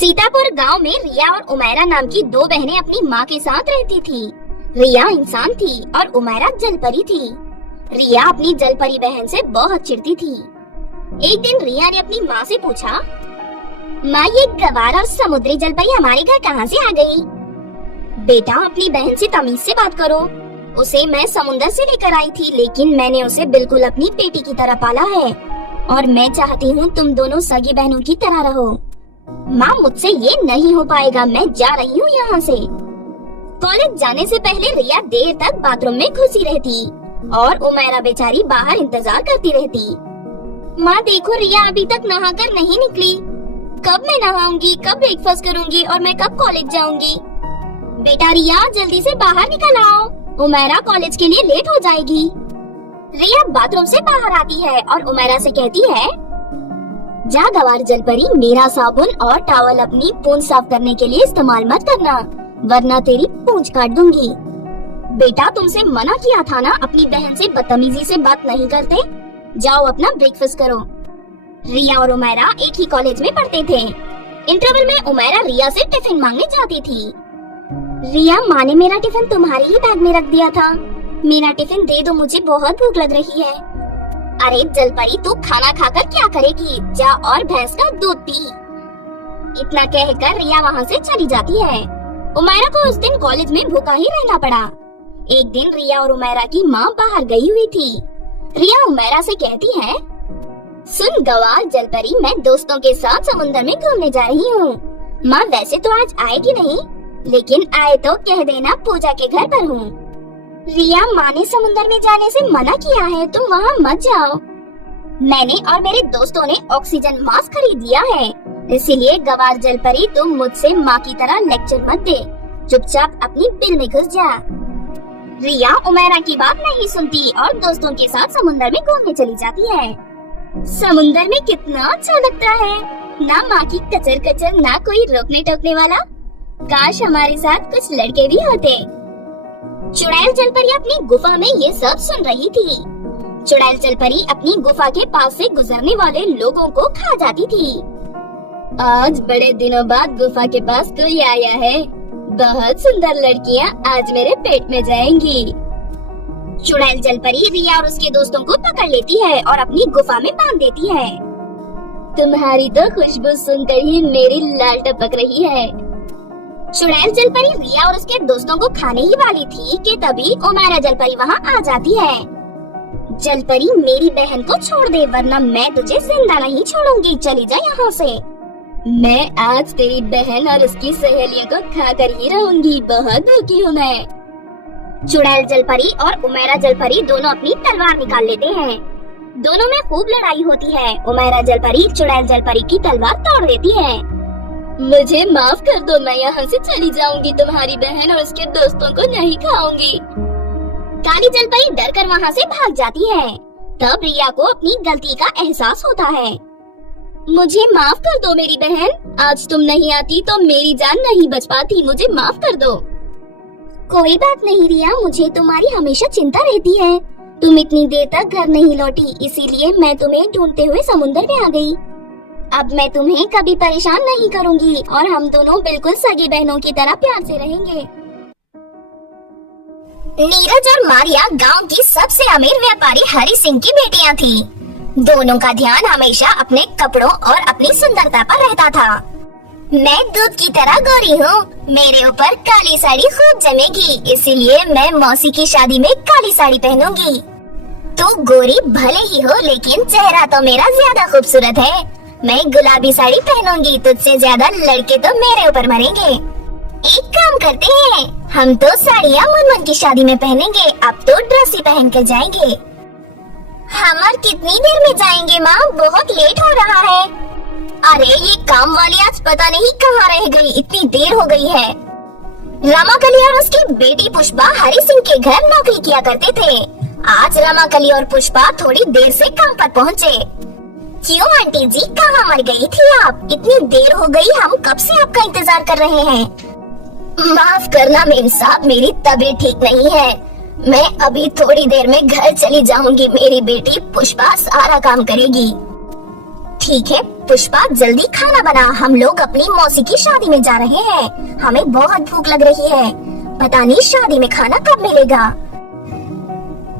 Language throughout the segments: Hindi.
सीतापुर गांव में रिया और उमैरा नाम की दो बहनें अपनी माँ के साथ रहती थी। रिया इंसान थी और उमैरा जलपरी थी। रिया अपनी जलपरी बहन से बहुत चिढ़ती थी। एक दिन रिया ने अपनी माँ से पूछा, माँ ये गवार और समुद्री जलपरी हमारे घर कहाँ से आ गई? बेटा अपनी बहन से तमीज से बात करो। उसे मैं समुंदर से लेकर आई थी, लेकिन मैंने उसे बिल्कुल अपनी बेटी की तरह पाला है और मैं चाहती हूँ तुम दोनों सगी बहनों की तरह रहो। माँ मुझसे ये नहीं हो पाएगा, मैं जा रही हूँ यहाँ से। कॉलेज जाने से पहले रिया देर तक बाथरूम में घुसी रहती और उमैरा बेचारी बाहर इंतजार करती रहती। माँ देखो रिया अभी तक नहाकर नहीं निकली। कब मैं नहाऊंगी, कब ब्रेकफास्ट करूंगी और मैं कब कॉलेज जाऊंगी? बेटा रिया जल्दी से बाहर निकल आओ, उमैरा कॉलेज के लिए लेट हो जाएगी। रिया बाथरूम से बाहर आती है और उमैरा से कहती है, जा गवार जलपरी, मेरा साबुन और टॉवल अपनी पूंछ साफ करने के लिए इस्तेमाल मत करना, वरना तेरी पूंछ काट दूंगी। बेटा तुमसे मना किया था ना, अपनी बहन से बदतमीजी से बात नहीं करते। जाओ अपना ब्रेकफास्ट करो। रिया और उमैरा एक ही कॉलेज में पढ़ते थे। इंटरवल में उमैरा रिया से टिफिन मांगने जाती थी। रिया, माँ ने मेरा टिफिन तुम्हारे ही बैग में रख दिया था, मेरा टिफिन दे दो, मुझे बहुत भूख लग रही है। अरे जलपरी तू खाना खाकर क्या करेगी, जा और भैंस का दूध पी। इतना कहकर रिया वहाँ से चली जाती है। उमैरा को उस दिन कॉलेज में भूखा ही रहना पड़ा। एक दिन रिया और उमैरा की माँ बाहर गई हुई थी। रिया उमैरा से कहती है, सुन गवार जलपरी, मैं दोस्तों के साथ समुद्र में घूमने जा रही हूँ। माँ वैसे तो आज आएगी नहीं, लेकिन आए तो कह देना पूजा के घर पर हूँ। रिया, माँ ने समुद्र में जाने से मना किया है, तुम वहाँ मत जाओ। मैंने और मेरे दोस्तों ने ऑक्सीजन मास्क खरीद लिया है, इसीलिए गवार जलपरी तुम मुझसे माँ की तरह लेक्चर मत दे, चुपचाप अपनी बिल में घुस जा। रिया उमैरा की बात नहीं सुनती और दोस्तों के साथ समुद्र में घूमने चली जाती है। समुद्र में कितना अच्छा लगता है, ना माँ की कचर कचर, ना कोई रोकने टोकने वाला। काश हमारे साथ कुछ लड़के भी होते। चुड़ैल जलपरी अपनी गुफा में ये सब सुन रही थी। चुड़ैल जलपरी अपनी गुफा के पास से गुजरने वाले लोगों को खा जाती थी। आज बड़े दिनों बाद गुफा के पास कोई आया है, बहुत सुंदर लड़कियां आज मेरे पेट में जाएंगी। चुड़ैल जलपरी रिया और उसके दोस्तों को पकड़ लेती है और अपनी गुफा में बांध देती है। तुम्हारी तो खुशबू सुनकर ही मेरी लाल टपक रही है। चुड़ैल जलपरी रिया और उसके दोस्तों को खाने ही वाली थी कि तभी उमैरा जलपरी वहाँ आ जाती है। जलपरी मेरी बहन को छोड़ दे, वरना मैं तुझे जिंदा नहीं छोड़ूंगी, चली जा यहाँ से। मैं आज तेरी बहन और उसकी सहेलियों को खाकर ही रहूंगी, बहुत भूखी हूँ मैं। चुड़ैल जलपरी और उमैरा जलपरी दोनों अपनी तलवार निकाल लेते हैं। दोनों में खूब लड़ाई होती है। उमैरा जलपरी चुड़ैल जलपरी की तलवार तोड़ देती है। मुझे माफ कर दो, मैं यहाँ से चली जाऊंगी, तुम्हारी बहन और उसके दोस्तों को नहीं खाऊंगी। काली जलपरी डर कर वहाँ से भाग जाती है। तब रिया को अपनी गलती का एहसास होता है। मुझे माफ कर दो मेरी बहन, आज तुम नहीं आती तो मेरी जान नहीं बच पाती, मुझे माफ कर दो। कोई बात नहीं रिया, मुझे तुम्हारी हमेशा चिंता रहती है। तुम इतनी देर तक घर नहीं लौटी, इसीलिए मैं तुम्हें ढूंढते हुए समुद्र में आ गई। अब मैं तुम्हें कभी परेशान नहीं करूंगी और हम दोनों बिल्कुल सगी बहनों की तरह प्यार से रहेंगे। नीरज और मारिया गांव की सबसे अमीर व्यापारी हरि सिंह की बेटियां थीं। दोनों का ध्यान हमेशा अपने कपड़ों और अपनी सुंदरता पर रहता था। मैं दूध की तरह गोरी हूँ, मेरे ऊपर काली साड़ी खूब जमेगी, इसीलिए मैं मौसी की शादी में काली साड़ी पहनूंगी। तू गोरी भले ही हो, लेकिन चेहरा तो मेरा ज्यादा खूबसूरत है। मैं गुलाबी साड़ी पहनूंगी, तुझसे ज्यादा लड़के तो मेरे ऊपर मरेंगे। एक काम करते हैं, हम तो साड़ियाँ मुनमुन की शादी में पहनेंगे, अब तो ड्रेस ही पहन कर जाएंगे। हम और कितनी देर में जाएंगे माँ, बहुत लेट हो रहा है। अरे ये काम वाली आज पता नहीं कहाँ रह गई, इतनी देर हो गई है। रमाकली और उसकी बेटी पुष्पा हरि सिंह के घर नौकरी किया करते थे। आज रमाकली और पुष्पा थोड़ी देर से काम पर पहुँचे। क्यों आंटी जी, कहाँ मर गई थी आप? इतनी देर हो गई, हम कब से आपका इंतजार कर रहे हैं। माफ करना मेम साहब, मेरी तबीयत ठीक नहीं है, मैं अभी थोड़ी देर में घर चली जाऊंगी, मेरी बेटी पुष्पा सारा काम करेगी। ठीक है पुष्पा, जल्दी खाना बना, हम लोग अपनी मौसी की शादी में जा रहे हैं। हमें बहुत भूख लग रही है, पता नहीं शादी में खाना कब मिलेगा।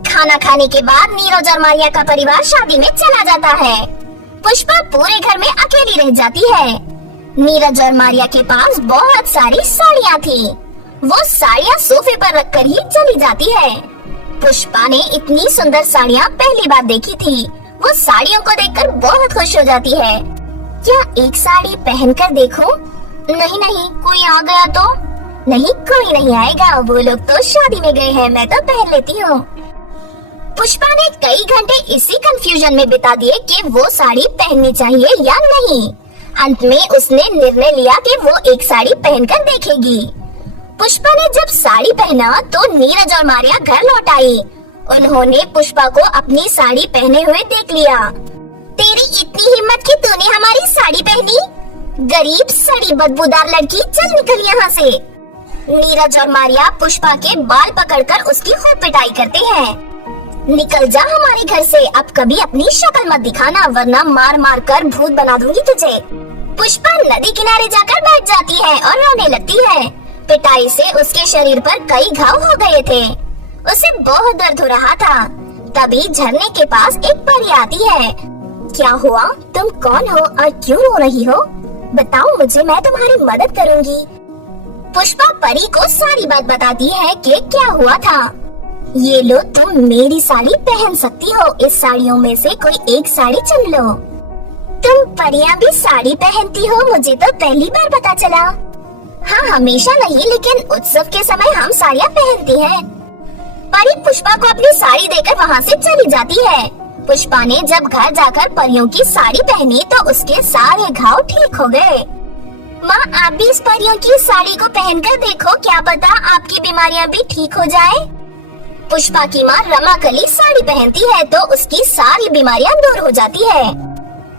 खाना खाने के बाद नीरज और मारिया का परिवार शादी में चला जाता है। पुष्पा पूरे घर में अकेली रह जाती है। नीरज और मारिया के पास बहुत सारी साड़ियाँ थी। वो साड़ियाँ सोफे पर रखकर ही चली जाती है। पुष्पा ने इतनी सुंदर साड़ियाँ पहली बार देखी थी। वो साड़ियों को देखकर बहुत खुश हो जाती है। क्या एक साड़ी पहनकर देखूं? नहीं नहीं, कोई आ गया तो? नहीं, कोई नहीं आएगा, वो लोग तो शादी में गए हैं, मैं तो पहन लेती हूँ। पुष्पा ने कई घंटे इसी कंफ्यूजन में बिता दिए कि वो साड़ी पहननी चाहिए या नहीं। अंत में उसने निर्णय लिया कि वो एक साड़ी पहनकर देखेगी। पुष्पा ने जब साड़ी पहना तो नीरज और मारिया घर लौट आई। उन्होंने पुष्पा को अपनी साड़ी पहने हुए देख लिया। तेरी इतनी हिम्मत कि तूने हमारी साड़ी पहनी? गरीब सड़ी बदबूदार लड़की, चल निकल यहाँ से। नीरज और मारिया पुष्पा के बाल पकड़कर उसकी खूब पिटाई करते हैं। निकल जा हमारे घर से, अब कभी अपनी शक्ल मत दिखाना, वरना मार मार कर भूत बना दूंगी तुझे। पुष्पा नदी किनारे जाकर बैठ जाती है और रोने लगती है। पिटाई से उसके शरीर पर कई घाव हो गए थे। उसे बहुत दर्द हो रहा था। तभी झरने के पास एक परी आती है। क्या हुआ? तुम कौन हो और क्यों रो रही हो? बताओ मुझे, मैं तुम्हारी मदद करूंगी। पुष्पा परी को सारी बात बताती है कि क्या हुआ था। ये लो, तुम मेरी साड़ी पहन सकती हो, इस साड़ियों में से कोई एक साड़ी चुन लो। तुम परियां भी साड़ी पहनती हो? मुझे तो पहली बार पता चला। हाँ, हमेशा नहीं, लेकिन उत्सव के समय हम साड़ियाँ पहनती हैं। परी पुष्पा को अपनी साड़ी देकर वहाँ से चली जाती है। पुष्पा ने जब घर जाकर परियों की साड़ी पहनी तो उसके सारे घाव ठीक हो गए। माँ, आप भी इस परियों की साड़ी को पहनकर देखो, क्या पता आपकी बीमारियाँ भी ठीक हो जाए। पुष्पा की माँ रमाकली साड़ी पहनती है तो उसकी सारी बीमारियाँ दूर हो जाती है।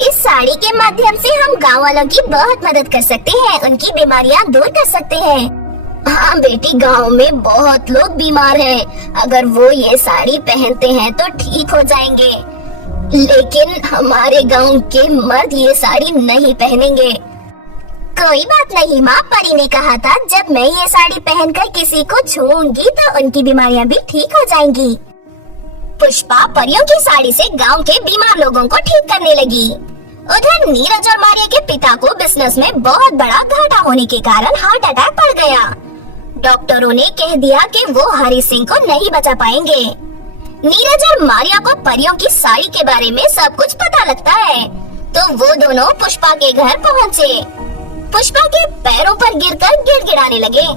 इस साड़ी के माध्यम से हम गाँव वालों की बहुत मदद कर सकते हैं, उनकी बीमारियाँ दूर कर सकते हैं। हाँ बेटी, गांव में बहुत लोग बीमार हैं, अगर वो ये साड़ी पहनते हैं तो ठीक हो जाएंगे, लेकिन हमारे गांव के मर्द ये साड़ी नहीं पहनेंगे। कोई बात नहीं माँ, परी ने कहा था जब मैं ये साड़ी पहनकर किसी को छूऊंगी तो उनकी बीमारियाँ भी ठीक हो जाएंगी। पुष्पा परियों की साड़ी से गांव के बीमार लोगों को ठीक करने लगी। उधर नीरज और मारिया के पिता को बिजनेस में बहुत बड़ा घाटा होने के कारण हार्ट अटैक पड़ गया। डॉक्टरों ने कह दिया कि वो हरि सिंह को नहीं बचा पाएंगे। नीरज और मारिया को परियों की साड़ी के बारे में सब कुछ पता लगता है, तो वो दोनों पुष्पा के घर पहुँचे। पुष्पा के पैरों पर गिरकर गिड़गिड़ाने लगे।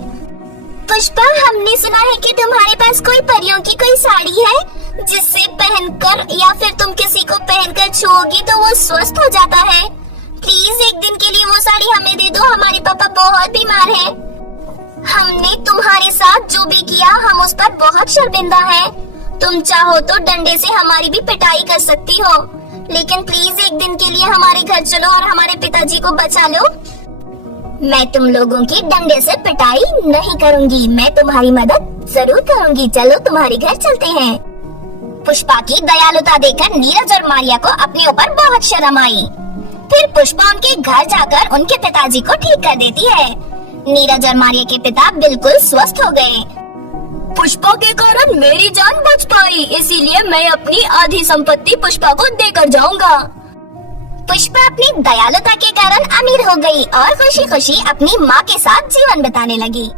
पुष्पा, हमने सुना है कि तुम्हारे पास कोई परियों की कोई साड़ी है जिससे पहनकर या फिर तुम किसी को पहनकर छूओगी तो वो स्वस्थ हो जाता है। प्लीज एक दिन के लिए वो साड़ी हमें दे दो, हमारे पापा बहुत बीमार हैं। हमने तुम्हारे साथ जो भी किया हम उस पर बहुत शर्मिंदा हैं। तुम चाहो तो डंडे से हमारी भी पिटाई कर सकती हो, लेकिन प्लीज एक दिन के लिए हमारे घर चलो और हमारे पिताजी को बचा लो। मैं तुम लोगों की डंडे से पिटाई नहीं करूंगी, मैं तुम्हारी मदद जरूर करूंगी। चलो तुम्हारे घर चलते हैं। पुष्पा की दयालुता देखकर नीरज और मारिया को अपने ऊपर बहुत शर्म आई। फिर पुष्पा उनके घर जाकर उनके पिताजी को ठीक कर देती है। नीरज और मारिया के पिता बिल्कुल स्वस्थ हो गए। पुष्पा के कारण मेरी जान बच पाई, इसीलिए मैं अपनी आधी संपत्ति पुष्पा को देकर जाऊंगा। पुष्पा अपनी दयालुता के कारण अमीर हो गई और खुशी खुशी अपनी माँ के साथ जीवन बिताने लगी।